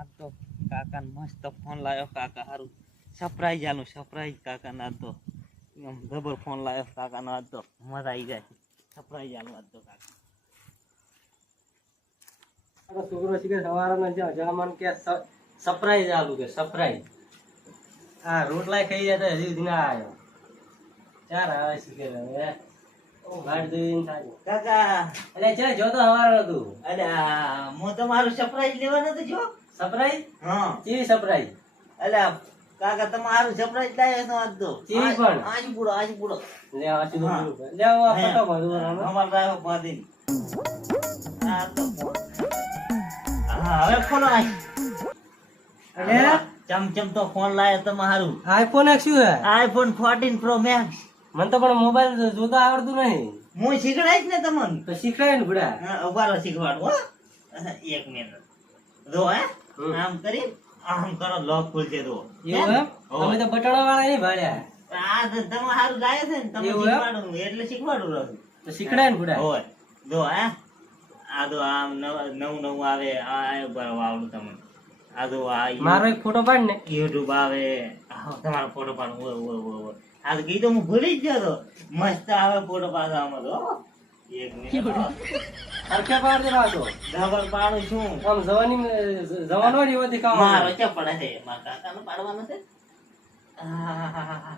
આ તો કાકા મસ્ત ફોન લાવ્યો કાકા હારું સરપ્રાઈઝ આલું સરપ્રાઈઝ કાકા ના તો આમ જબર ફોન લાવ્યો કાકા નો આજ તો મજા આવી જાય સરપ્રાઈઝ આલું આજ તો કાકા છોકરો શીખે સવારના જમણ કે સરપ્રાઈઝ આલું કે સરપ્રાઈઝ આ રોટલા ખાઈ જાય હજી સુધી ના આવ્યો ચાર આવે શીખે હવે ગાડી દઈને થાય કાકા એટલે છે જો તો હવારો તું અરે હું તમારું સરપ્રાઈઝ લેવાનું તો જો સરપ્રાઈઝ હા ચીવી સરપ્રાઈઝ અલ્યા કાકા તમારું સરપ્રાઈઝ લાવ્યો તો આજ તો ચીવી પણ આજ પૂરો લે આ ચીવી લે આ ફટો બધું અમાર લાવ્યો પાદી આ તો હા હવે ફોન આય અરે ચમચમ તો ફોન લાવ્યો તમારું આઈફોન એક શું હે આઈફોન 14 પ્રો મેક્સ મને તો પણ મોબાઈલ જોતા આવડતું નહીં હું શીખડાઈશ ને તમને તો શીખડાય ને ભડા ઉભારો શીખવાડું હો એક મિનિટ જો હે આમ કરી આમ કરો લોક ખુલશે તો એવું એમ અમે તો બટણા વાળા નહીં ભાડ્યા આ તો તમે હારું લાવ્યો છે ને તમે શીખવાડું એટલે શીખવાડું રહું તો શીખડાય ને ભડા હોય જો હે આ તો આમ નવું આવે આ બરાબર આવડું તમને આ તો આ મારો એક ફોટો પાડ ને યુટ્યુબ આવે તમારો ફોટો પાડ ઓય આ તો કીધું હું ભૂલી જ ગયો તો મસ્ત આવે ફોટો પાડો આમાં તો એક મિનિટ હરખે પાડ દે પાછો ડબલ પાડું છું આમ જવાનો ને એવો દેખાવ મારો ચા પડે છે મારા કાકાનો પાડવાનો છે આહાહાહા.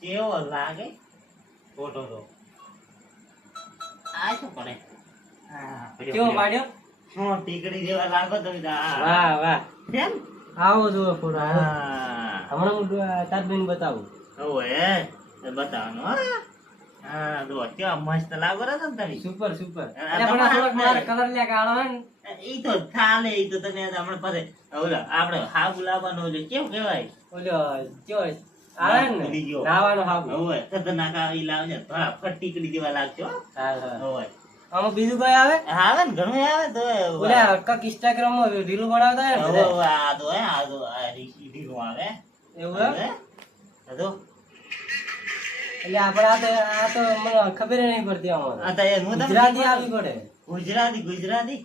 કેવો લાગે ફોટો તો આ શું પડે કેવો પાડ્યો શું ટીકડી જેવા લાગો તમે તો આ. વાહ વાહ કેમ આવો જો ફોટો આવો હા હમણાં હું તાર બેન બતાવું ઓય એ બતાવવાનું હા જો કેવા મસ્ત લાગો રે તમે સુપર સુપર આ એટલે પણ આ થોડોક મારે કલર લે કાળો હે ને ઈ તો ચાલે ઈ તો તમે હમણાં પાસે ઓલા આપણે હાબુ લાવવાનો ઓલો કેવું કહેવાય ઓલો કયો આવે ને ભૂલી ગયો. નાવાનો હાબુ ઓય ખતરનાક આવી લાવજે થોડા ફટીકડી જેવા લાગશે હો હા હા ઓય આમાં બીજું કઈ આવે આવે ને ઘણું આવે તો ઓલા કક ઇન્સ્ટાગ્રામ માં રીલ બનાવતા હે ને બધા. ઓય આ તો હે આ તો આ રીલું આવે એવું એમ? હે? આ તો એટલે આપણે આ તો મને ખબર નહીં પડતી આમાં આ તો એ હું તમને ગુજરાતી આવી પડે ગુજરાતી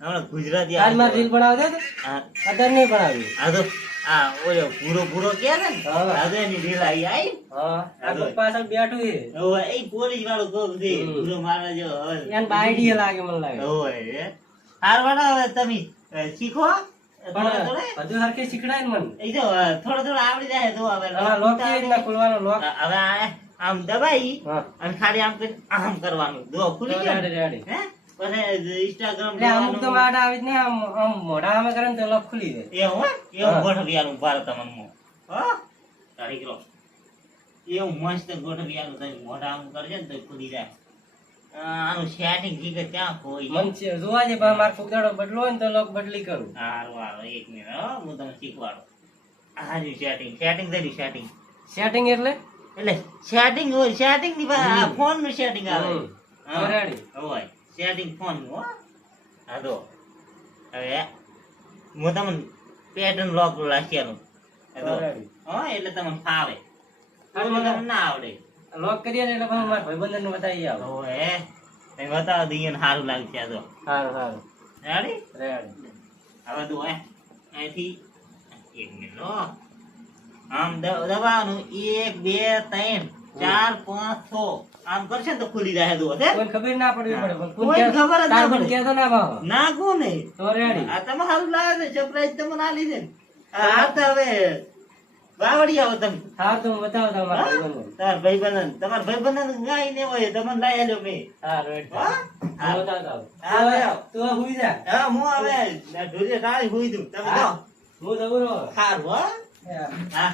હમણાં ગુજરાતી આજ મારે રીલ બનાવતો હતો આ અત્યારે નહીં બનાવી આ તો આ ઓલો પૂરો કે ને હા. આ તો એની રીલ આવી હા આ તો પાછળ બેઠું છે ઓય એ પોલીસ વાળું કોક છે પૂરો મારા જો એને બાઈડી લાગે મને લાગે ઓય હાર વાળા હવે તમે શીખો થોડા પણ થોડા બધું હરખે શીખડાય ને મને એ તો થોડો આવડી જાય તો હવે હા લોક કેવી રીતના ખોલવાનો લોક હવે આમ દબાઈ હા અને ખાલી આમ કરી આમ કરવાનું જો ખુલી ગયો રેડી રેડી હે પછી ઇન્સ્ટાગ્રામ એટલે અમુક તો માડા આવી જ ને આમ આમ મોઢા આમે કરે ને તો લોક ખુલી જાય એવું ગોઠવિયાનું ભારત મનમાં હો તારીખ રો એવું મસ્ત ગોઠવિયાનું તમે મોઢા આમ કરજે ને તો ખુલી જાય આનું સેટિંગ જીકે ક્યાં કોઈ મન છે જોવા જે પણ માર ફુગદાડો બદલો હોય ને તો લોક બદલી કરું હારું એક મિનિટ હો હું તમને શીખવાડું હાજી સેટિંગ સેટિંગ એટલે સેટિંગ હોય સેટિંગ ની ફોન નું સેટિંગ આવે રેડી હોય સેટિંગ ફોન નું હો હા તો હવે હું તમને પેટર્ન લોક રાખીયાનું રેડી હા એટલે તમને ફાવે તમને ના આવડે લોક કરીએ ને એટલે પછી મારા ભાઈબંધન ને બતાવી આવો ઓએ તમે બતાવો દઈએ ને સારું લાગશે આ તો સારું સારું રેડી રેડી હવે તો અહીંથી એક મિનિટ હો આમ દબાવવાનું 1 2 3 4 5 6 આમ કરશે ને તો ખુલી જાય દો હે કોઈ ખબર ના પડવી પડે પણ કોઈ ખબર જ ના તાર પણ પડે. કહેતો ના ભાવ ના કોને તો રેડી આ તમે સારું લાગે છે સરપ્રાઈઝ તમને આલી છે ને. આ તો હવે વાવડી આવો તમે હા તો હું બતાવો તમારા ભાઈબંધન તમારા ભાઈબંધ ગાય ને હોય તમને લઈ આલ્યો મેં હા રેડી હા? હું બતાવતો હા, આવું. આવો. તું હુઈ જા હા હું હવે ઢોલિયા ટાળી હોઈ દઉં તમે હા. જાઓ હું જવું રહો સારું હો હા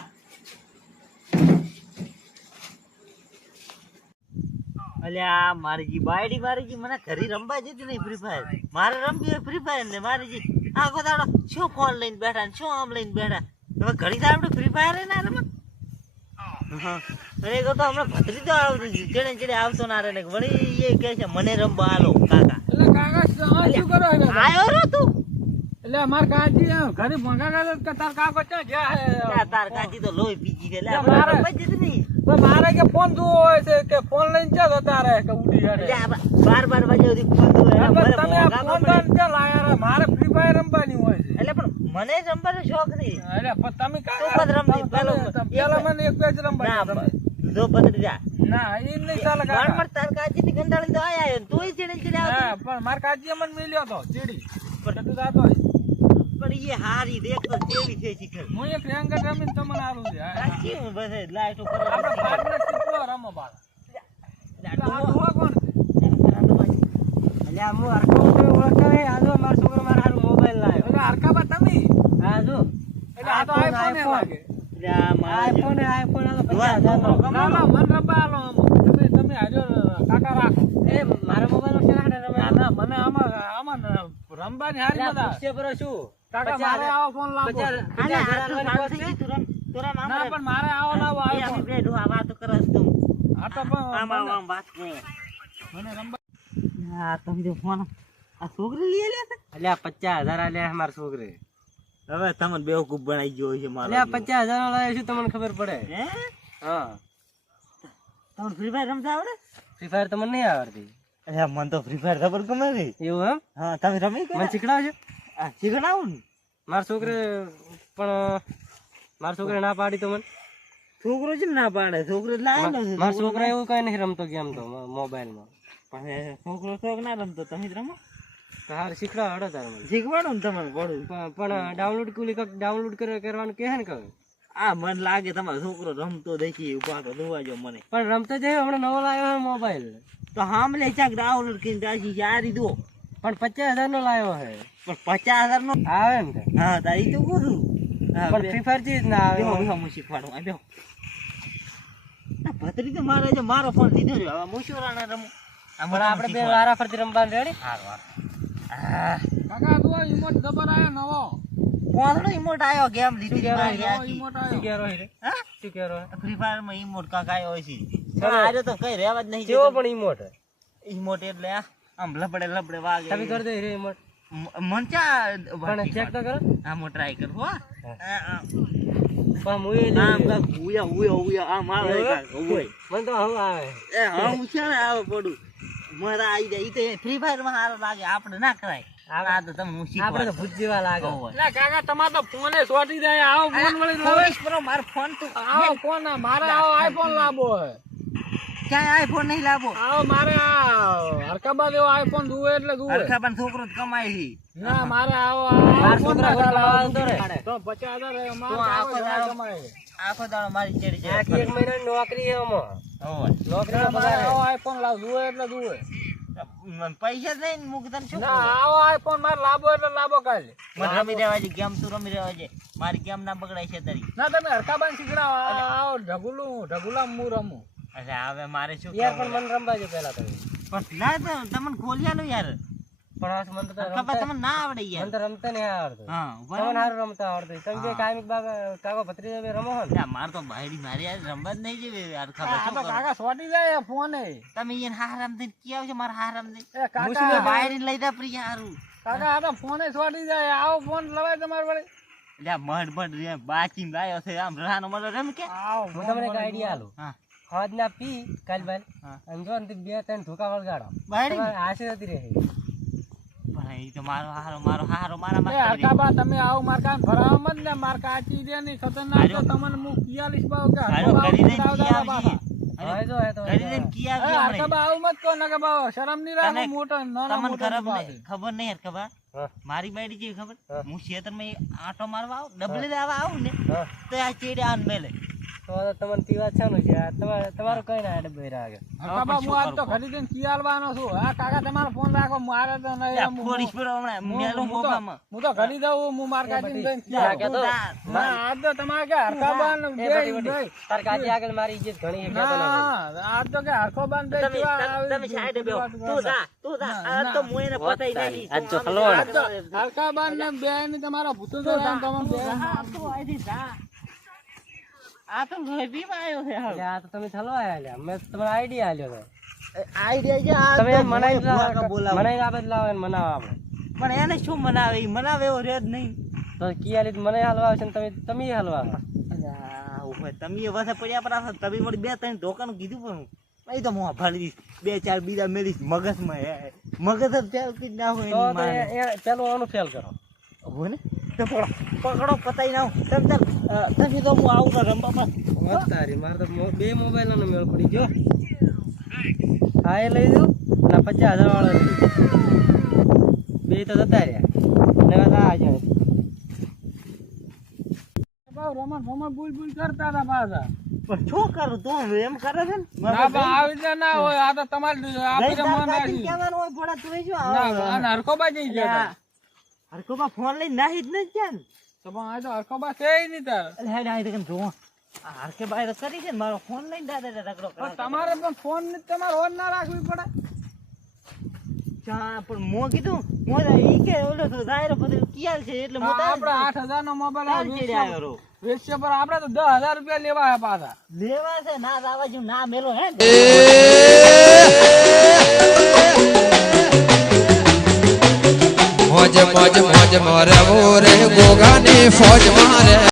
અલ્યા મારી જી બાયડી મને ઘરે રમવા જતી નહીં ફ્રી ફાયર મારે રમવી હોય ફ્રી ફાયર ને મારી જી આખો દાડો શું ફોન લઈને બેઠા ને શું આમ લઈને બેઠા હવે ઘડી તો આપણે ફ્રી ફાયર ના રમત અરે તો હમણાં ભત્રી તો આવતું ચડે આવતો ના રહે વળી એ કહે છે મને રમવા આલો કાકા એટલે કાકા શું કરો એટલે આયો રો તું એટલે અમાર કાજી ઘરે ભંગા કરે કે તાર કાકો ક્યાં જ્યાં હે લ્યા, તાર કાચી તો લોહી પીજી છે લ્યા, મારે- આપણે રમવા જતી નહીં તો મારે કે ફોન જોવો હોય છે કે ફોન લઈને ક્યાં જતા રહે કે ઉડી હેડે લ્યા, 12 વાગ્યા સુધી ફોન તો હોય. એટલે મારે તમે આ મોંઘા ફોન પડે. ક્યાં લાયા રે? મારે ફ્રી ફાયર રમવાની હોય છે એટલે પણ મને રમવાનો શોખ નહીં. અરે પણ તમે તું પદ રમતી પેલા મને એક પેજ રમવા ના જો બદરી ના એમ નહીં ચાલે કાકા. માર તાર કાચી ગંડાળી તો આયા તોય ચીડે ચીડે હા આવતી. પણ માર કાજીએ મને મિલ્યો તો ચીડી પણ તું જાતો હોય. પણ એ હારી દેખ તો કેવી છે શીખર. હું એક રેંગર રમીને તમને આલું છે હા. સાચી હું બસ લાઈટ ઉપર આપણે પાર્ટનર કેટલો રમો બાર આ ડોહા કોણ છે? અલ્યા હું હરકો ઓળખતા નહીં. આ જો મારો છોકરો મારા હારું મોબાઈલ લાવ્યો. એટલે હરકાબા તમે હા જો એટલે આ તો આઈફોન એ લાગે. આઈફોન આ તો 50,000 નો. ના ના મન રબ્બા આલો આમ. તમે હાજો કાકા રાખો. એ મારા મોબાઈલ નો શેના હાટે રમે? ના ના મને આમાં રમવાની હારી મજા આવે. પૂછશે બરો શું કાકા મારે આવો ફોન લાવો. ના પણ મારે આવો લાવો આઈફોન. વાતો કરસ તું આ તો પણ આમ આમ આમ વાત કરે. મને રમવા હા તમે જો ફોન આ છોકરી લઈ લે છે. અલ્યા 50,000 આલ્યા મારા છોકરે. હવે તમને બેવકૂફ બનાવી ગયો છે મારો. અલ્યા 50,000 લાવ્યો શું તમને ખબર પડે? હે હા તમને ફ્રી ફાયર રમતા આવડે? ફ્રી ફાયર તો મને નહીં આવડતી. અરે મને તો ફ્રી ફાયર ખબર ગમે છે. એવું એમ? હા તમે રમી મને શીખડાવજો. આ શીખડાવું ને. મારા છોકરે પણ મારા છોકરે ના પાડી તો મને. છોકરો છે ને ના પાડે છોકરો લાયેલો છે. મારા છોકરા એવું કઈ નહીં રમતો ગેમ તો મોબાઈલમાં. પણ છોકરો શોખ ના રમતો તમે જ રમો. હાર શીખડાવ હડો તાર મને. શીખવાડો ને તમારે પડું. પણ ડાઉનલોડ કરવાનું કહે ને કહે. આ મને લાગે તમારો છોકરો રમતો દેખી ઉભા તો જોવાજો મને. પણ રમતો જ હમણાં નવો લાવ્યો હે મોબાઈલ. તો હામલે ચાક ડાઉનલોડ કરીને રાજી યારી દો. પણ 50,000 નો લાવ્યો હે. પણ 50,000 નો આવે ને તે. હા તારી તો કરું. પણ ફ્રી ફાયર ચીજ ના આવે. હું શીખવાડું આ બેહો. આ ભત્રી તો મારે જો મારો ફોન લીધો છે હવે મુશોરાના રમું. પણ આપણે બે વારા ફરતી રમવાનું રેડી. કાકા તો ઈમોટ જબર આયો નવો. કોણનો ઈમોટ આયો ગેમ લીધી મારી નવો આખી. ઈમોટ શું આયો. કહેરો હે રે? હા શું કહેરો હે? ફ્રી ફાયર માં ઈમોટ કાક આયો છે. ચાલો. આરે તો કઈ રહેવા જ નહીં. જેવો પણ ઈમોટ ઈમોટ એટલે આમ લબડે લબડે વાગે. તમે કરી દે રે ઈમોટ. મન ચા પણ ચેક તો કરો. આમ ટ્રાય કર હો. પણ મુએ આમ કાક ઉયા આમ આવે કાક ઓય. મને તો હવે આવે. એ હું છે ને આવે પડું. મારા આઈ જાય ઈ તો ફ્રી ફાયર માં હારો લાગે આપણે ના કરાય. આ તો તમે હું આપણે શીખવાડ. તો ભૂત જેવા લાગે. એટલે કાકા તમાર તો ફોને સોટી જાય. આવો ફોન વળી લાવે. પોલીસ pro મારો ફોન તું આવો ફોન મારે આવો આઈફોન લાવવો હે. ક્યાંય આઈફોન નહીં લાવો. આવો મારે આ હરકાબા જેવો આઈફોન જુએ એટલે જુએ. હરખા પણ છોકરો જ કમાય છે. ના મારે આવો મારા ફોન છોકરા ના કમાવા ચાલે. આવતો રે. તો 50,000 તો આખો દાડો કમાય. આખો દાડો મારી ચડી જાય. આખી એક મહિનાની નોકરી હે આમાં. ઓય. નોકરીનો મારે પગાર આવો હે. આઈફોન લાવ જુએ એટલે જુએ. પૈસા જ નહીં ને મુક તને શું ના કરું? આવો આઈફોન મારે લાવો એટલે લાવો કાલે. મને રમી રહેવા છે ગેમ તું રમી રહેવા છે. મારી ગેમ ના બગડાય છે તારી. ના તમે હરકાબાન શીખડાવો. આવો ઢગુલા હું રમું. એટલે હવે મારે શું યાર કરવું? પણ મને રમવા જો પહેલા તમે. પણ ના તો તમને ખોલિયાનું યાર. પણ આ મને તો ખબર રમતા તમને ના આવડે મને યાર. તો રમતા નહીં આવડતું. હા તમને સારું રમતા આવડતું. તમે બે કાયમિક કાકો ભત્રીજા બે રમો હો ને. માર તો બાયડી મારી યાર રમવા જ નહીં જેવી યાર આ ખબર તો શું કરું? કાકા સોટી જાય ફોને. તમે યાર હારામ થઈને કી આવજો મારા હારામ થઈને. એ કાકા મુશ્કેલ બાયડી લઈ દે પ્રિય હારું. કાકા આ તો ફોને સોટી જાય. આવો ફોન લવાય તમારે વળી. એટલે મડ રે બાચી લાયો છે આમ રાનો મડો રમ કે. આવો હું તમને એક આઈડિયા આલું. હા હદ ના પી કાલ બાલ હા. અને જો ને બે ત્રણ ઠોકા વળગાડો. બાયડી તમારે આશી જતી રહે. પણ ઈ તો મારો હારો મારા એ માં હરકાબા તમે આવો માર કાન ભરાવા મત ને. માર કાચી દે ની ખતરનાક તો તમને હું 45 પાવ કે હારો હરકાબા કરી દે આવો કી આવજી. હવે જો હે તો કરી દે કી આવજી હમણે. હરકાબા આવું મત કહો ને કે બાવો શરમ નહીં રાખો. તને- મોટો નાના તમને મોટો ખબર નહીં યાર ખબર. હા. મારી બાયડી જેવી ખબર. હા. હું ખેતરમાં આટો મારવા આવું ડબલે લેવા આવું ને હા. તો આ ચેડે આન મેલે. તો તમને પીવા છાનું છે. આ તમારું કઈ ના ડબ્બે રાગે. હરકાબા હું આજ તો ખરીદીને ખીયાલવાનો છું. હા કાકા તમારો ફોન રાખો. મારે તો નહીં યા રમવું. ફોડીશ પર હમણાં મેલું હું તો- મોબામાં. હું તો ઘડી દઉં. હું માર કાચીને જઈને યા ખીયાલું. કે તો ના આજ તો તમારે કે હરકાબા ને એ બે બટી બટી. બે. તાર કાજી આગળ મારી ઇજ્જત ઘણી છે. કહેતો ના ના આજ તો કે હરકોબાન બે તમે કેવા આવી તમે સાઈડે બેહો. કેવા તું જા. આ તો મું એને પતાઈ નહીં. આજ તો હલવાણ. આજ તો હરકાબાન ને બે ની તમારા ભૂતો તો રામ તમે બે. આ તો આઈથી જા. આ તો ગરીબીમાં આવ્યો છે હાવ. એટલે આ તો તમે થલવાયા લ્યા. મેં તમારો આઈડિયા આલ્યો તો. આઈડિયા છે આ તમે તો મનાઈ ભૂવા બોલાવો. મનાઈ આપે લાવો ને મનાવો આપણે. પણ એને શું મનાવે ઈ મનાવે એવો રે જ નહીં. તો કિયા લીધ મને હલવાવે છે ને તમે હલવાવો. અલ્યા, ઓહો, તમે વસે પડ્યા પર આવો. તમે વળી બે ત્રણ ઢોકાનું કીધું પણ હું તો મોં ભાળી દઈશ. બે ચાર બીજા મેલીશ મગજમાં. મગજ જ ફેલ કરી ના હોય તો એની માને. પેલું આનું ફેલ કરો. હોય ને તો પકડો પતાઈ નાવ તમે તમે તો હું આવું ને રમવા વાત તારી મારે તો બે મોબાઈલનો મેળ પડી ગયો. હા એ લઈ દઉં ના 50,000 વાળો લઈ બે તો જતા રહ્યા ને આ જાય રમણ ભૂલ કરતા હતા પાછા. પણ શું કરું તું એમ કરે છે ને ના બા આવી રીતે ના હોય. આ તો તમારી આપી મન રાખી કેવાનું હોય ભોળા તું શું ના આ હરખોબા જઈ ગયા હરકોમાં ફોન લઈને નાહી જ નથી ગયા ને તો પણ આ તો હરખોબા છે નહીં તાર. એટલે હેડ આવી તો જોવા હરકે બાય તો કરી છે ને મારો ફોન લઈને દાદા રગડો પણ તમારે પણ ફોન તમારે ઓન ના રાખવી પડે. ચા પણ મો કીધું મો ઈ કે ઓલો તો દાયરો બધું કિયાલ છે એટલે મો આપણે 8,000 નો મોબાઈલ આવ્યો રો વેચશે પણ આપણે તો 10,000 રૂપિયા લેવા આયા પાછા. લેવા છે ના આવા જો ના મેલો હે મોજ મોજ મોજ મોરે મોરે ગોગાની ફોજ મારે